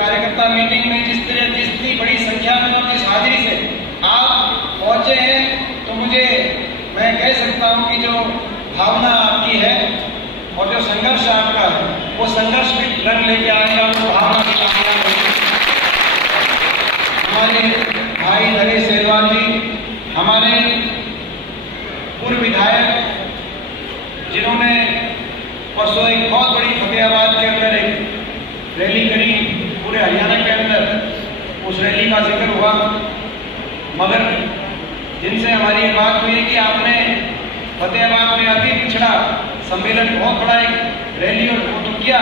कार्यकर्ता मीटिंग में जितनी बड़ी संख्या में और जिस हाजिरी से आप पहुंचे हैं, तो मैं कह सकता हूं कि जो भावना आपकी है और जो संघर्ष आपका है, वो संघर्ष भी रंग लेके आएगा, वो भावना भी कामयाब होगी। हमारे भाई नरेश सेलवाल जी, हमारे पूर्व विधायक, जिन्होंने परसों एक बहुत बड़ी फतेहाबाद के अंदर एक रैली करी, पूरे हरियाणा के अंदर उस रैली का जिक्र हुआ, मगर जिनसे हमारी ये बात हुई कि आपने फतेहाबाद में अति पिछड़ा सम्मेलन, बहुत बड़ा एक रैली और फोटो किया,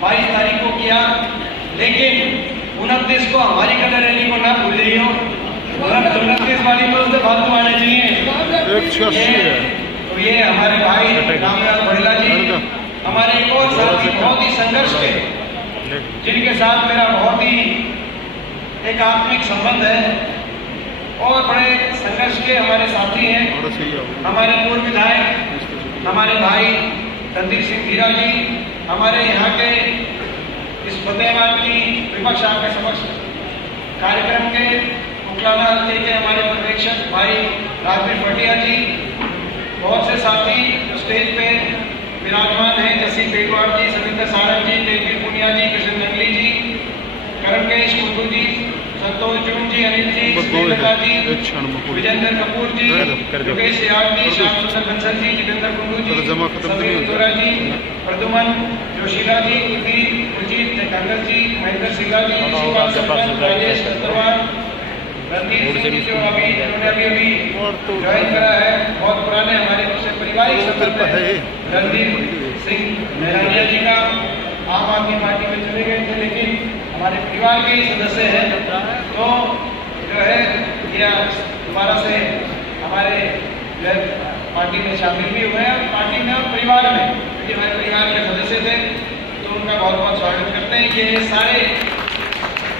22 तारीख को किया, लेकिन 29 को हमारी कलर रैली को ना भूल जाइए। 29 वाली तो उससे फालतू आने चाहिए। तो ये हमारे भाई रामलाल बड़ला जी, हमारे एक और साथी बहुत ही संघर्ष के, जिनके साथ मेरा बहुत ही एक आत्मिक संबंध है और बड़े संघर्ष के हमारे साथी हैं, हमारे पूर्व विधायक, हमारे भाई रणदीप सिंह हीरा जी, हमारे यहाँ के इस फतेहाबाद की विपक्ष आपके समक्ष कार्यक्रम के उकलाना हल्के के हमारे पर्यवेक्षक भाई राजवीर भटिया जी, बहुत से साथी स्टेज पे विराजमान हैं, जैसे बेगवार जी, सविता सारंग जी, देववीर पुनिया जी, कृष्ण जंगली जी, करमकेश कुंडू जी, संतोष जून जी, अनिल जी, सुनीता जी, विजेंद्र कपूर जी, योगेश याद जी, श्याम सुंदर बंसल जी, जितेंद्र कुंडू जी, समीर उत्तरा जी, प्रदुमन जोशीला जी, उर्जीत कांगल जी, महेंद्र सिंघा जी, शिवपाल सरपंच, राजेश अग्रवाल, रणदीप सिंह जो अभी ज्वाइन करा है, बहुत पुराने हमारे पारिवारिक संबंध है। रणदीप सिंह मेहरानिया जी का आम आदमी पार्टी में चले गए थे, लेकिन हमारे परिवार के ही सदस्य हैं, तो जो है ये दोबारा से हमारे पार्टी में शामिल भी हुए हैं, पार्टी में और परिवार में, क्योंकि हमारे परिवार के सदस्य थे, तो उनका बहुत बहुत स्वागत करते हैं। ये सारे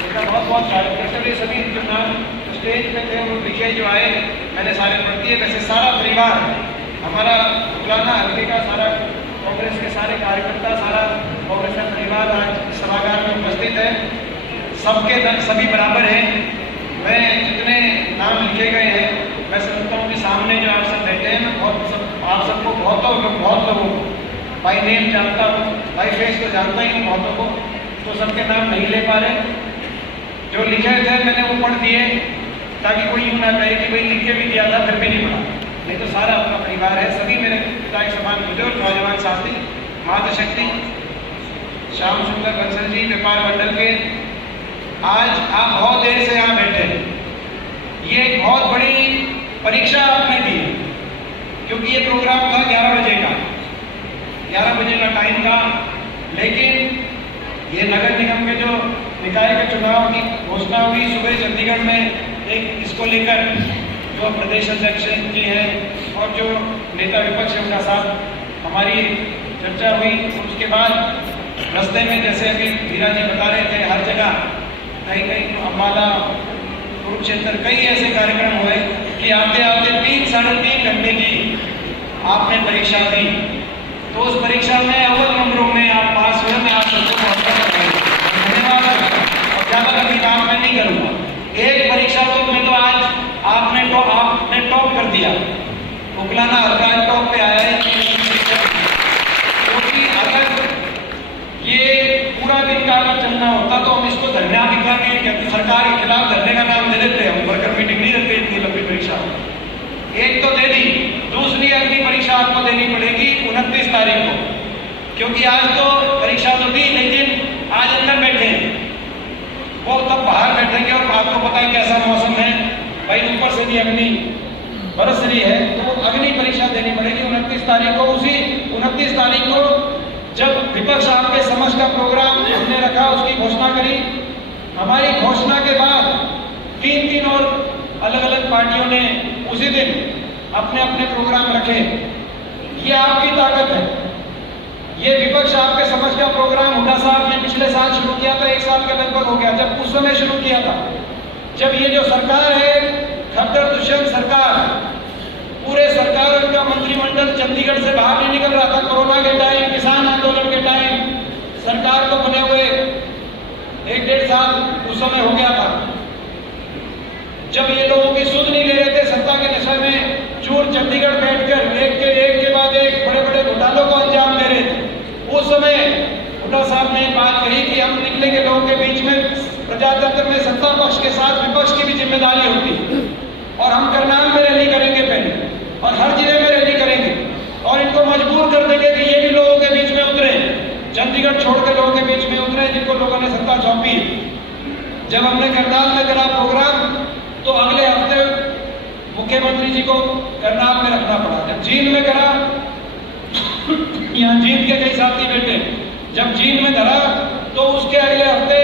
उनका बहुत बहुत स्वागत करते हैं। सभी जो नाम स्टेज पे थे वो लिखे जो आए, मैंने सारे पढ़ दिए। वैसे सारा परिवार हमारा उकलाना हल्के का सारा कांग्रेस के सारे कार्यकर्ता, सारा कांग्रेस का परिवार आज सभागार में उपस्थित है। सभी बराबर हैं। मैं जितने नाम लिखे गए हैं, मैं समझता हूँ कि सामने जो आप सब बैठे हैं, मैं आप सबको बहुत लोगों को बाई नेम जानता हूँ, बाई फेस तो जानता ही हूँ बहुतों को, तो सबके नाम नहीं ले पा रहे। जो लिखे थे मैंने वो पढ़ दिए, ताकि कोई यूँ ना कहे कि भाई लिख के भी दिया था फिर भी नहीं पढ़ा, नहीं तो सारा अपना परिवार है। सभी मेरे पिता के समान बुजुर्ग, नौजवान साथी, मातृ शक्ति, श्याम सुंदर बंसल जी, व्यापार मंडल के, आज आप बहुत देर से यहाँ बैठे हैं। ये एक बहुत बड़ी परीक्षा आपने दी है, क्योंकि ये प्रोग्राम था 11 बजे का, 11 बजे का टाइम था, लेकिन ये नगर निगम के जो निकाय के चुनाव की घोषणा हुई सुबह चंडीगढ़ में, एक इसको लेकर जो प्रदेश अध्यक्ष जी हैं और जो नेता विपक्ष है उनका साथ हमारी चर्चा हुई। उसके बाद रास्ते में, जैसे अभी हीरा जी बता रहे थे, हर जगह कहीं अम्बाला, कुरुक्षेत्र, कई ऐसे कार्यक्रम हुए कि आते आते 3-3.5 घंटे की आपने परीक्षा दी। तो उस परीक्षा में अव्वल नंबरों में आप पास हुए। मैं आप सबको बहुत धन्यवाद। और ज़्यादा लंबी बात मैं नहीं करूँगा। एक परीक्षा में तो आज आपने टॉप कर दिया, उकलाना हल्का टॉप पे आया है। क्योंकि अगर ये पूरा दिन का अगर चलना होता तो हम इसको धरना भी करके सरकार के खिलाफ धरने का नाम दे देते, हम वर्कर मीटिंग नहीं देते इतनी लंबी परीक्षा। एक तो दे दी, दूसरी अगली परीक्षा आपको देनी पड़ेगी 29 तारीख को, क्योंकि आज तो परीक्षा तो दी, लेकिन आज अंदर बैठे हैं, वो तब बाहर बैठेंगे। और आपको पता है कैसा मौसम है भाई, ऊपर से भी अग्नि बरस रही है, तो अग्नि परीक्षा देनी पड़ेगी 29 तारीख को। उसी 29 तारीख को जब विपक्ष आपके समक्ष का प्रोग्राम हमने रखा, उसकी घोषणा करी, हमारी घोषणा के बाद 3 और अलग अलग पार्टियों ने उसी दिन अपने अपने प्रोग्राम रखे। ये आपकी ताकत है। ये विपक्ष आपके समझ का प्रोग्राम हुड्डा साहब ने पिछले साल शुरू किया था, 1 साल के लगभग हो गया जब उस समय शुरू किया था, जब ये जो सरकार है खट्टर दुष्यंत सरकार, पूरे सरकार और उनका मंत्रिमंडल चंडीगढ़ से बाहर नहीं निकल रहा था। कोरोना के टाइम, किसान आंदोलन के टाइम सरकार को बने हुए 1-1.5 उस समय हो गया था जब ये लोगों की सुध नहीं ले रहे थे, सत्ता के नशे में चूर चंडीगढ़ बैठकर एक के बाद एक बड़े बड़े घोटालों को अंजाम दे रहे थे। उस समय हुड्डा साहब ने बात कही कि हम निकलेंगे लोगों के बीच में, प्रजातंत्र में सत्ता पक्ष के साथ विपक्ष की भी जिम्मेदारी होती और हम करनाल में रैली करेंगे पहले और हर जिले में रैली करेंगे और इनको मजबूर कर देंगे कि ये भी लोगों के बीच में उतरे, चंडीगढ़ छोड़ के लोगों के बीच में उतरे जिनको लोगों ने सत्ता सौंपी। जब हमने करनाल में करा प्रोग्राम तो अगले हफ्ते मुख्यमंत्री जी को करनाल में रखना पड़ा। जब जींद में करा, यहाँ जींद के कई साथी बैठे, जब जींद में धरा तो उसके अगले हफ्ते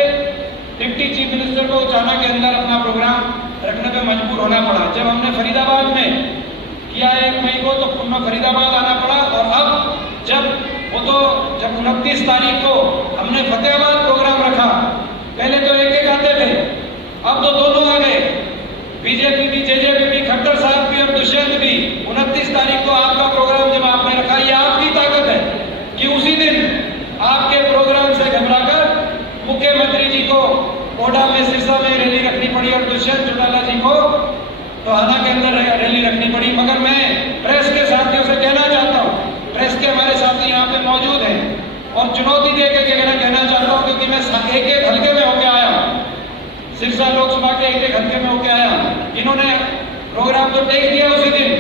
डिप्टी चीफ मिनिस्टर को चाना के अंदर अपना प्रोग्राम रखने पे मजबूर होना पड़ा। जब हमने फरीदाबाद में किया 1 मई को तो पुनः फरीदाबाद आना पड़ा और अब जब 29 तारीख को हमने फतेहाबाद प्रोग्राम रखा, पहले तो एक आते थे, अब तो दोनों आ गए, बीजेपी भी, जेजेपी भी, खट्टर साहब भी और दुष्यंत भी। 29 तारीख को आपका प्रोग्राम जब आपने रखा, ये आपकी ताकत है कि उसी दिन आपके प्रोग्राम से घबराकर मुख्यमंत्री जी को ओढ़ा में, सिरसा में रैली रखनी पड़ी और दुष्यंत चौटाला जी को टोहाना के अंदर रैली रखनी पड़ी। मगर मैं प्रेस के साथियों से कहना चाहता हूँ, प्रेस के हमारे साथी यहाँ पे मौजूद हैं और चुनौती दे के कहना चाहता हूँ क्योंकि मैं एक हल्के में होके आया हूँ, सिरसा लोकसभा के एक हल्के में होके आया हूँ। इन्होंने प्रोग्राम तो टेक दिया उसी दिन,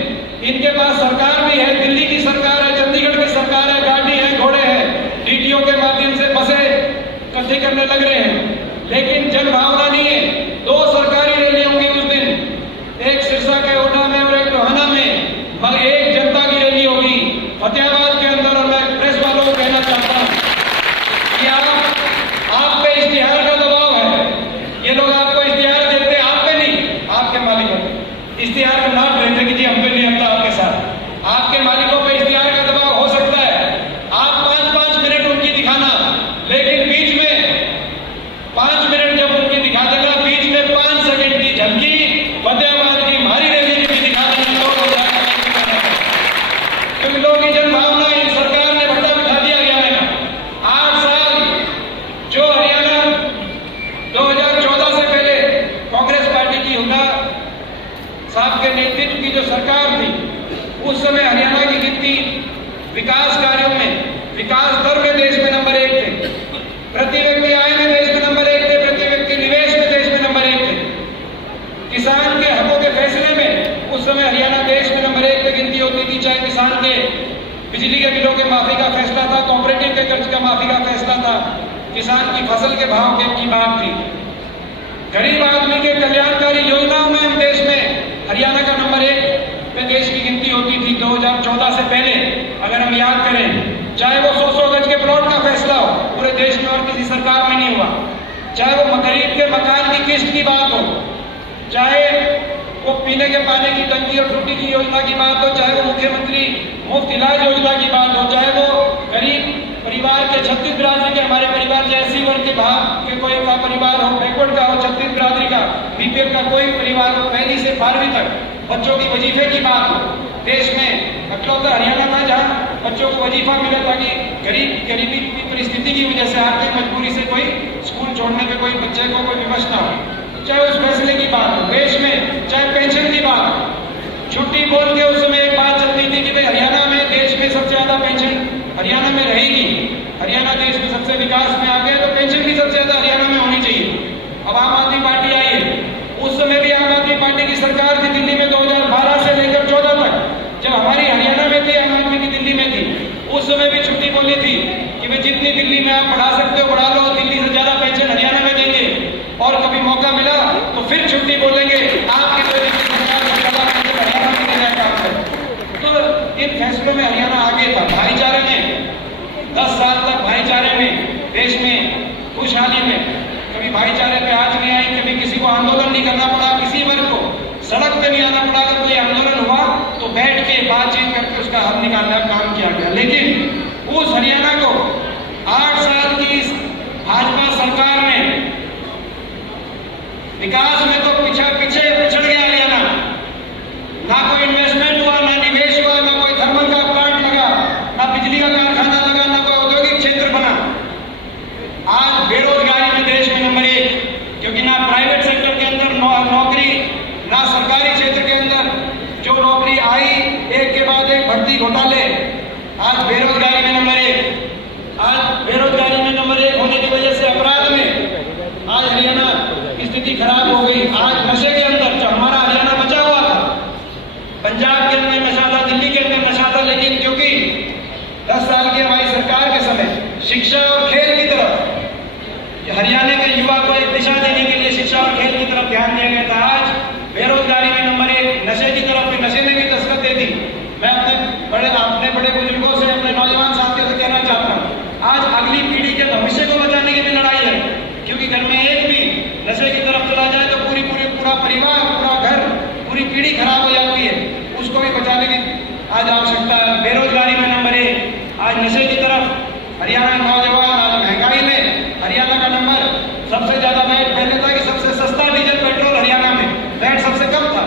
इनके पास सरकार भी है, दिल्ली की सरकार है, चंडीगढ़ की सरकार है, गाड़ी है, घोड़े हैं, डीटीओ के माध्यम से बसें इकट्ठी करने लग रहे हैं, लेकिन जन भावना नहीं है। 2 सरकारी रैली होंगी उस दिन, एक सिरसा के ओढ़ा में और एक टोहाना में, मगर एक जनता की रैली होगी फतेहाबाद के अंदर। और मैं प्रेस वालों को कहना चाहता हूँ कि आप पे इश्तिहार का दबाव है, ये लोग आपको इश्तिहार देते, आप पे नहीं, आपके मालिकों पे इश्तिहार का नाम देते कि जी हम पे नहीं हमला आपके साथ, आपके मालिकों पे इश्तिहार का दबाव हो सकता है। आप 5-5 मिनट उनकी दिखाना, लेकिन बीच में 5 मिनट जब उनकी दिखा देना, बीच में 5 सेकंड की झलकी फतेहाबाद की हमारी रैली की भी दिखा देना, क्योंकि लोगों की जन भावना इन सरकार ने भट्टा बिठा दिया गया है। 8 साल जो हरियाणा 2014 से पहले कांग्रेस पार्टी की हुड्डा साहब के नेतृत्व की जो सरकार थी, उस समय हरियाणा की गिनती विकास कार्यों में, विकास दर में देश में नंबर 1 थे, प्रति व्यक्ति आय में देश में नंबर 1 थे, प्रति व्यक्ति निवेश में देश में नंबर 1 थे, किसान के हकों के फैसले में उस समय हरियाणा देश में नंबर 1 पे गिनती होती थी। चाहे किसान के बिजली के बिलों के माफी का फैसला था, कोऑपरेटिव के कर्ज का माफी का फैसला था, किसान की फसल के भाव की बात थी, गरीब आदमी के कल्याणकारी योजनाओं में हम देश में हरियाणा का नंबर 1 पे देश की गिनती होती थी 2014 से पहले। अगर हम याद करें, चाहे वो 100 गज के प्लॉट का फैसला हो, पूरे देश में और किसी सरकार में नहीं हुआ, चाहे वो गरीब के मकान की किस्त की बात हो, चाहे वो पीने के पानी की टंकी और टूटी की योजना की बात हो, चाहे वो मुख्यमंत्री मुफ्त इलाज योजना की बात हो, चाहे वो गरीब परिवार के 36 बिरादरी के, हमारे परिवार जैसी वर्ग के भाग के कोई का परिवार हो, बैकवर्ड का हो, 36 बिरादरी का, बीपीएल का कोई परिवार हो, 1 से 12वीं तक बच्चों की वजीफे की बात हो। देश में इकलौता हरियाणा था जहाँ बच्चों को वजीफा मिला था कि गरीबी की परिस्थिति की वजह से, आर्थिक मजबूरी से कोई स्कूल छोड़ने पे कोई बच्चे को कोई विवश ना हो। चाहे उस फैसले की बात हो देश में, चाहे पेंशन की बात हो, छुट्टी बोल के उस समय एक बात चलती थी कि भाई हरियाणा में देश में सबसे ज्यादा पेंशन हरियाणा में रहेगी, हरियाणा देश में सबसे विकास में आ गया तो पेंशन भी सबसे ज्यादा हरियाणा में होनी चाहिए। अब आम आदमी पार्टी आई है, उस समय भी आम आदमी पार्टी की सरकार थी दिल्ली में 2012 से लेकर 14 तक, जब हमारी हरियाणा में थी, आम आदमी की दिल्ली में थी, उस समय भी छुट्टी बोली थी कि भाई जितनी दिल्ली में आप बढ़ा सकते हो बढ़ा लो, दिल्ली से ज्यादा पेंशन हरियाणा में देंगे। और कभी मौका मिला तो फिर छुट्टी बोलेंगे आपकी वजह से सरकार से ज्यादा पेंशन हरियाणा में देने का काम करें। तो इन फैसलों में हरियाणा आगे था। भाईचारे में 10 साल तक भाईचारे में देश में खुशहाली में कभी भाईचारे पे आंच नहीं आई, कभी किसी को आंदोलन नहीं करना पड़ा, किसी वर्ग को सड़क पे नहीं आना पड़ा। अगर कोई आंदोलन हुआ तो बैठ के बातचीत करके उसका हल निकालने का काम किया गया। लेकिन उस हरियाणा को 8 साल की भाजपा सरकार ने विकास में तो पिछड़ गया हरियाणा। ना कोई इन्वेस्टमेंट हुआ, ना निवेश हुआ, ना कोई थर्मल का प्लांट लगा, ना बिजली का कारखाना लगा, ना कोई औद्योगिक क्षेत्र बना। आज बेरोजगारी में देश में नंबर 1, क्योंकि ना हरियाणा के युवा को एक दिशा देने के लिए शिक्षा और खेल की तरफ ध्यान दिया गया था। आज बेरोजगारी में नंबर 1, नशे की तरफ भी, नशे ने भी दस्तक दे दी। मैं अपने बड़े बुजुर्गों से, अपने नौजवान साथियों से कहना चाहता हूँ, आज अगली पीढ़ी के भविष्य को बचाने की भी लड़ाई है, क्योंकि घर में एक भी नशे की तरफ चला जाए तो पूरा परिवार, पूरा घर, पूरी पीढ़ी खराब हो जाती है। उसको भी बचाने की आज आवश्यकता है। बेरोजगारी में नंबर 1, आज नशे की तरफ हरियाणा नौजवान, आज महंगाई में हरियाणा का नंबर सबसे ज्यादा। पहले था कि सबसे सस्ता डीजल पेट्रोल हरियाणा में, वैट सबसे कम था,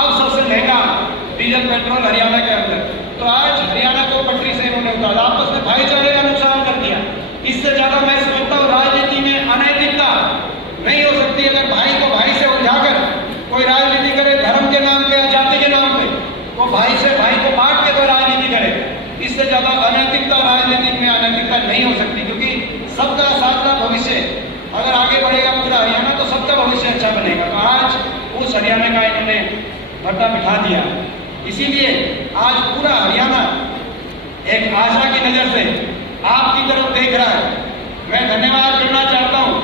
अब सबसे महंगा डीजल पेट्रोल हरियाणा के अंदर। तो आज हरियाणा को पटरी से इन्होंने उतारा, आपस में भाईचारे का नुकसान कर दिया। इससे ज्यादा मैं समझता हूँ राजनीति में अनैतिकता नहीं हो सकती। अगर भाई को भाई से उलझाकर कोई राजनीति करे, धर्म के नाम पे या जाति के नाम पे, वो भाई से भाई को बांट के कोई राजनीति करे, इससे ज्यादा अनैतिकता राजनीति में अनैतिकता नहीं हो सकती। क्योंकि सबका साथ का भविष्य अगर आगे बढ़ेगा पूरा हरियाणा, तो सबका भविष्य अच्छा बनेगा। तो आज उस हरियाणा का इन्होंने भट्टा बिठा दिया। इसीलिए आज पूरा हरियाणा एक आशा की नजर से आपकी तरफ देख रहा है। मैं धन्यवाद करना चाहता हूं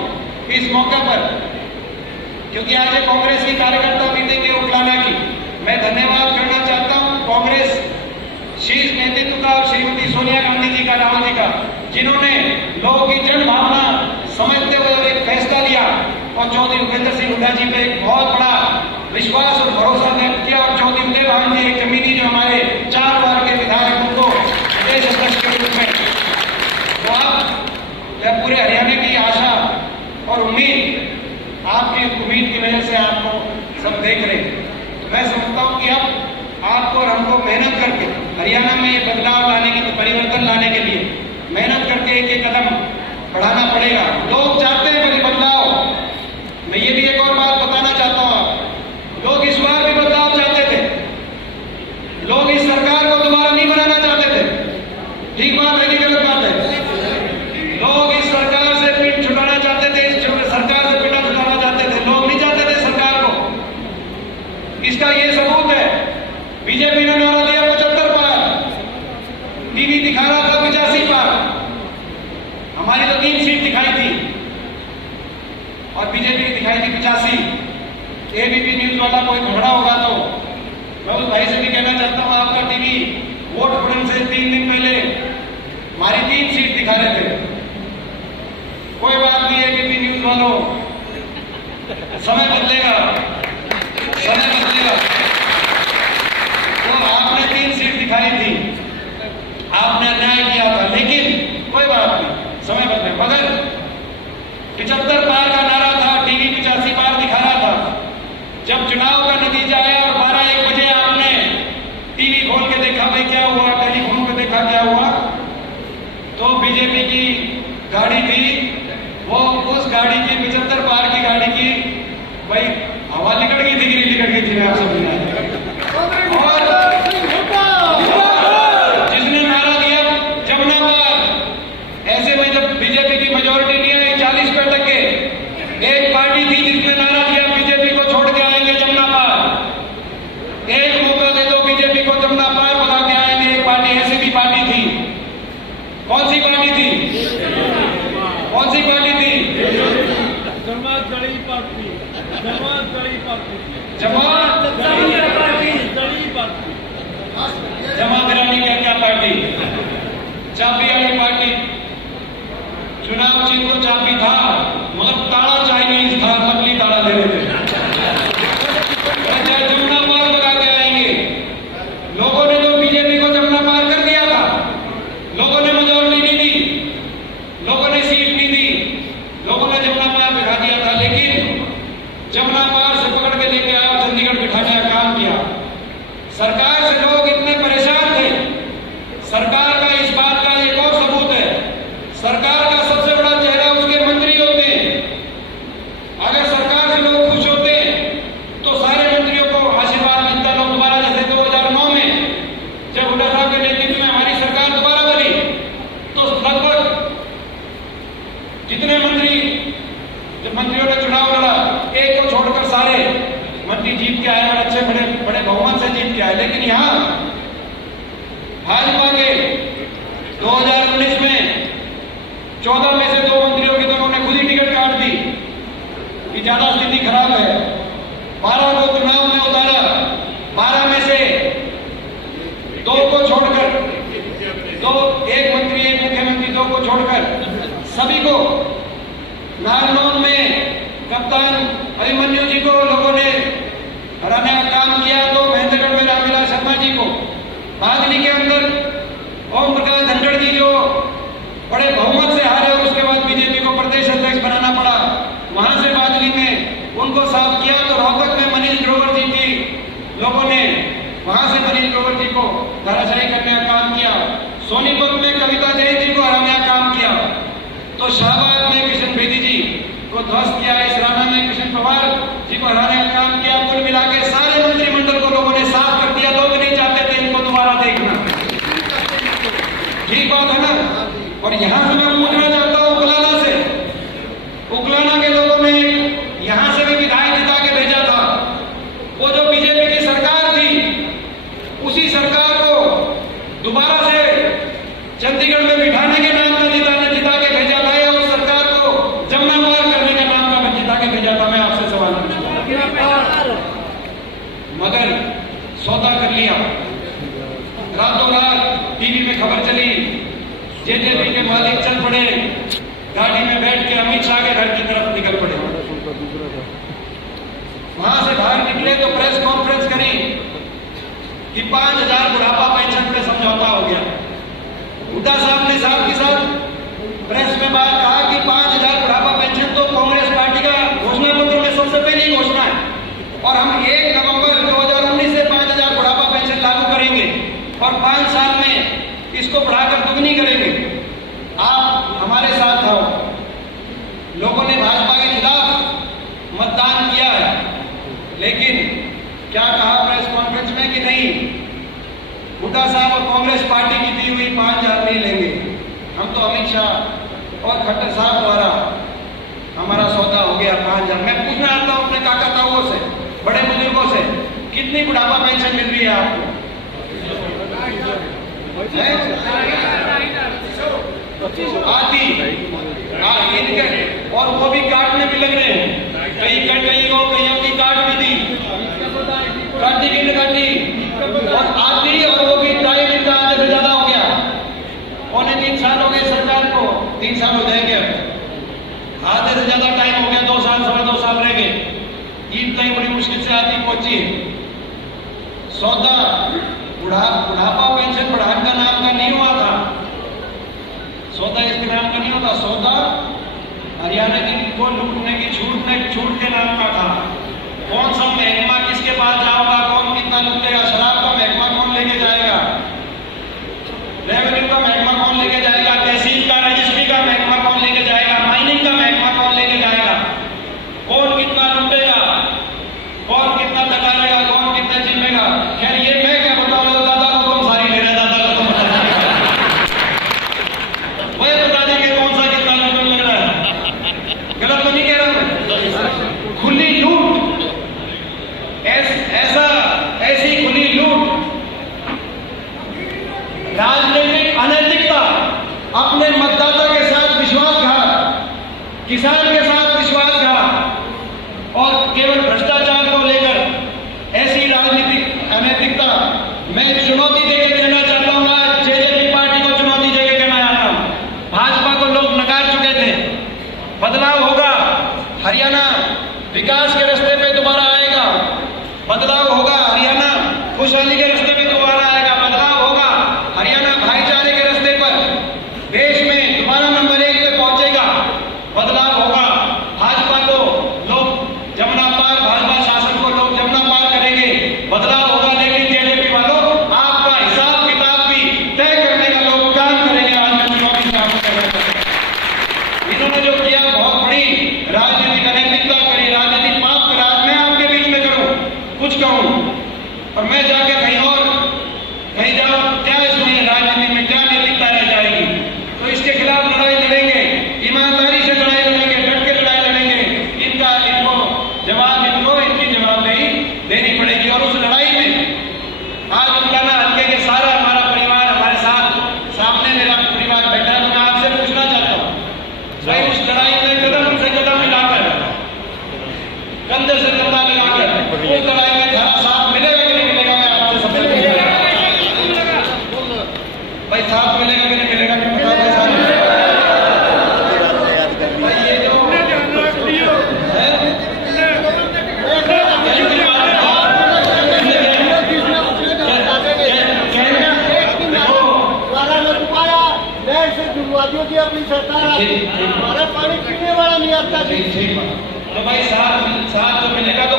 इस मौके पर, क्योंकि आज ये कांग्रेस की कार्यकर्ता मीटिंग है उकलाना की। मैं धन्यवाद करना चाहता हूं कांग्रेस शीर्ष नेतृत्व का और श्रीमती सोनिया गांधी जी का, राहुल जी का, जिन्होंने लोगों की जन भावना समझते हुए एक फैसला लिया और चौधरी उपेंद्र सिंह हुड्डा जी पे एक बहुत बड़ा विश्वास और भरोसा व्यक्त किया। और चौधरी उदय भान जी, एक जमीनी जो हमारे 4 बार के विधायक, उनको प्रदेश अध्यक्ष के रूप में, तो आप पूरे हरियाणा की आशा और उम्मीद, आपकी उम्मीद की वजह से आपको सब देख रहे हैं। मैं समझता हूँ कि अब आपको और हमको मेहनत करके हरियाणा में ये बदलाव लाने की, परिवर्तन लाने के लिए मेहनत करके एक कदम बढ़ाना पड़ेगा। लोग चाहते हैं बदलाव। मैं ये भी एक और बात बताना चाहता हूँ, आप लोग इस बार भी बदलाव चाहते थे, लोग इस सरकार को दोबारा नहीं बनाना चाहते थे। ठीक बात है कि गलत बात है? लोग इस सरकार से पीठ छुड़ाना चाहते थे, इस सरकार से पीछा छुड़ाना चाहते थे। लोग नहीं चाहते थे सरकार को। इसका ये सबूत है, बीजेपी ने नारा दिया 75 पार, टीवी दिखा रहा था 85 पार। हमारी तो 3 सीट दिखाई थी और बीजेपी की दिखाई थी 85। एबीपी न्यूज वाला कोई घबरा होगा तो मैं उस भाई से भी कहना चाहता हूं, आपका टीवी वोट पड़ने से 3 दिन पहले हमारी 3 सीट दिखा रहे थे। कोई बात नहीं, एबीपी न्यूज वालों, समय बदलेगा, समय बदलेगा। तो आपने 3 सीट दिखाई थी, आपने अन्याय किया था, लेकिन कोई बात नहीं, समय बदले। मगर 75 पार का नारा था, टीवी 85 पार दिखा रहा था। जब चुनाव का नतीजा आया और 12-1 बजे आपने टीवी खोल के देखा, भाई क्या हुआ, टेलीफोन पे देखा क्या हुआ, तो बीजेपी की गाड़ी थी, वो उस गाड़ी की 75 पार की गाड़ी की भाई हवा निकल गई थी कि नहीं निकल गई थी, मैं आप सब और जिसने नारा दिया जमुना पार, ऐसे में जब बीजेपी की मेजोरिटी नहीं आई, 40 पे अटक गए, एक पार्टी थी जिसने नारा दिया बीजेपी को छोड़ के आएंगे जमुना पार, एक मौका दे दो बीजेपी को जमुना पार बता के आएंगे। एक पार्टी ऐसी भी पार्टी थी। कौन सी पार्टी थी? कौन सी पार्टी थी? जमातगढ़ी पार्टी, जमातगढ़ी पार्टी, जमातगढ़ी क्या पार्टी? चाबी वाली पार्टी। चुनाव चिन्ह तो चाबी था, मगर ताला चाइनीज था, नकली ताला ले रहे थे। जमुना पार लगा के आएंगे। लोगों ने तो बीजेपी को जमुना पार कर दिया था, लोगों ने मेजोरिटी नहीं दी, लोगों ने सीट नहीं दी, लोगों ने जमुना पार बिठा दिया था। लेकिन जमुना पार से पकड़ के लेके आया, चंडीगढ़ बिठाने का काम किया। सरकार से लोग इतने परेशान थे। सरकार का इस बात का एक और सबूत है, सरकार का सबसे बड़ा चेहरा उसके मंत्री होते हैं। अगर सरकार से लोग खुश होते हैं तो सारे मंत्रियों को आशीर्वाद मिलता। लोग दोबारा, जैसे 2009 में जब हुड्डा साहब के नेतृत्व में हमारी सरकार दोबारा बनी, तो लगभग जितने मंत्री, जब मंत्रियों ने चुनाव लड़ा, एक को छोड़कर सारे मंत्री जीत के आए और अच्छे बड़े बड़े बहुमत से जीत के आए। लेकिन यहाँ भाजपा के 2019 में 14 में से 2 मंत्रियों की तो उन्होंने खुद ही टिकट नारनौल में कप्तान अभिमन्यु जी को लोगों ने हराने का काम किया, तो महेंद्रगढ़ में रामविलास शर्मा जी को, बादली के अंदर ओम प्रकाश धनखड़ जी जो बड़े बहुमत से हारे और उसके बाद बीजेपी को प्रदेश अध्यक्ष बनाना पड़ा, वहां से बादली में उनको साफ किया। तो रोहतक में मनीष ग्रोवर जी की लोगों ने वहां से मनीष ग्रोवर जी को धराशायी करने का काम किया। सोनीपत में कविता जैन जी को हराने का काम किया। तो शाहबाद में किशन बेदी जी को ध्वस्त किया, इसराना में कृष्ण पवार जी को हराने का काम किया। कुल मिला के सारे मंत्रिमंडल को लोगों ने साफ कर दिया। लोग नहीं चाहते थे इनको दोबारा देखना। ठीक बात है ना। और यहां से मैं पूछना चाहता हूं उकलाना से, उकलाना के लोगों ने यहां से भी विधायक जिता के भेजा था। वो जो बीजेपी की सरकार थी, उसी सरकार को दोबारा से चंडीगढ़ में बिठाने के नाम का जिता के भेजा था, या उस सरकार को जमुना पार करने के नाम का जिता के भेजा था? मैं आपसे सवाल पूछूंगा। मगर सौदा कर लिया। रातों रात टीवी में खबर चली, जेजेपी के मालिक चल पड़े, गाड़ी में बैठ के अमित शाह के घर की तरफ निकल पड़े। वहां से बाहर निकले तो प्रेस कॉन्फ्रेंस करी कि 5,000 बुढ़ापा पेंशन पे समझौता हो गया। हुड्डा साहब ने साथ के साथ प्रेस में बात कहा कि 5,000 बुढ़ापा पेंशन तो कांग्रेस पार्टी का घोषणा पत्र में सबसे पहली घोषणा है, और हम 1 नवंबर 2019 से 5,000 बुढ़ापा पेंशन लागू करेंगे और 5 साल में इसको बढ़ाकर दुगनी करेंगे। आप हमारे साथ हो। लोगों ने भाजपा के खिलाफ मतदान किया है, लेकिन क्या कहा प्रेस कॉन्फ्रेंस में कि नहीं, हुड्डा साहब और कांग्रेस पार्टी की दी हुई 5,000 नहीं लेंगे, हम तो अमित शाह और खट्टर साहब द्वारा हमारा सौदा हो गया 5,000। मैं पूछना चाहता हूं अपने काका ताऊओं से, बड़े बुजुर्गों से, कितनी बुढ़ापा पेंशन मिल रही है आपको? आती इनके, और वो भी काटने भी लग रहे हैं। कहीं कट गई हो, कईयों की काट भी दी, काटी की काटी, और आती, और वो भी 2.5 दिन का आधे से ज्यादा हो गया। 3 साल हो गए सरकार को, 3 साल हो जाएंगे, आधे से ज्यादा टाइम हो गया, 2 साल 2.5 साल रह गए। ईद कहीं बड़ी मुश्किल से आती पहुंची है। सौदा बुढ़ापा पेंशन बढ़ाने का नाम का नहीं हुआ था, सौदा इसके नाम का नहीं होता। सौदा हरियाणा को लूटने की छूट के नाम का था। कौन सा महकमा किसके पास जाओगा, कौन कितना लूटेगा, शराब का महकमा कौन लेके जाएगा, रेवेन्यू का महकमा कौन लेके जाएगा, तहसील का रजिस्ट्री का महकमा कौन लेके जाएगा, माइनिंग का महकमा कौन लेके जाएगा, कौन कितना लूटेगा, कौन कितना टकारेगा, कौन कितना जिम्मेगा। खैर ये मैं क्या बताऊं, दादा को कौन सारी ले रहा, दादा को तो बता वह बता देंगे कौन सा कितना लूटने लग रहा है। गलत तो नहीं कह रहा मैं। खुली लूट, ऐसी खुली लूट, राजनीतिक अनैतिकता, अपने मतदाता के साथ विश्वासघात, किसान के साथ विश्वासघात, और केवल भ्रष्टाचार को लेकर ऐसी राजनीतिक अनैतिकता मैं चुनौती देकर कहना चाहता हूं। आज जेजेपी पार्टी को चुनौती देकर कहना चाहता हूं। भाजपा को लोग नकार चुके थे, बदलाव होगा, हरियाणा विकास के रास्ते पे दोबारा आएगा, बदलाव होगा, हरियाणा खुशहाली के रास्ते पे दोबारा आएगा, बदलाव होगा, हरियाणा भाईचारे के रास्ते पर देश में दोबारा नंबर 1 पे पहुंचेगा, बदलाव होगा। भाजपा को लोग जमुना पार, भाजपा शासन को लोग जमुना पार करेंगे, बदलाव होगा। लेकिन जेजेपी वालों, आपका हिसाब किताब भी तय करने का लोग काम करेंगे। आज मैं चुनौती से आपको कहना चाहता हूं, इन्होंने जो किया बहुत बड़ी राजनीतिक अनैतिकता करी, राजनीतिक पाप करा। मैं आपके बीच में करूं, कुछ कहूं और मैं जाके कहीं जाऊं, क्या इसमें राजनीति में क्या नैतिकता रह जाएगी? तो इसके खिलाफ लड़ाई लड़ेंगे, ईमानदारी से लड़ाई लड़ेंगे, डट के लड़ाई लड़ेंगे। इनकी जवाबदेही देनी पड़ेगी। और उस लड़ाई में आज उनका हल्के के सारा हमारा परिवार हमारे साथ, सामने मेरा परिवार बैठा है। तो मैं आपसे पूछना चाहता हूँ, भाई उस लड़ाई में कदम से कदम मिलाकर, कंधे से कंधा लगाकर उस लड़ाई में धारा साथ मिलेगा कि नहीं मिलेगा? मैं आपसे सबसे भाई साथ मिलेगा कि नहीं मिलेगा? भाई ये जो व्यवस्था की। ठीक ठीक। तो भाई साथ साथ जो मिलेगा तो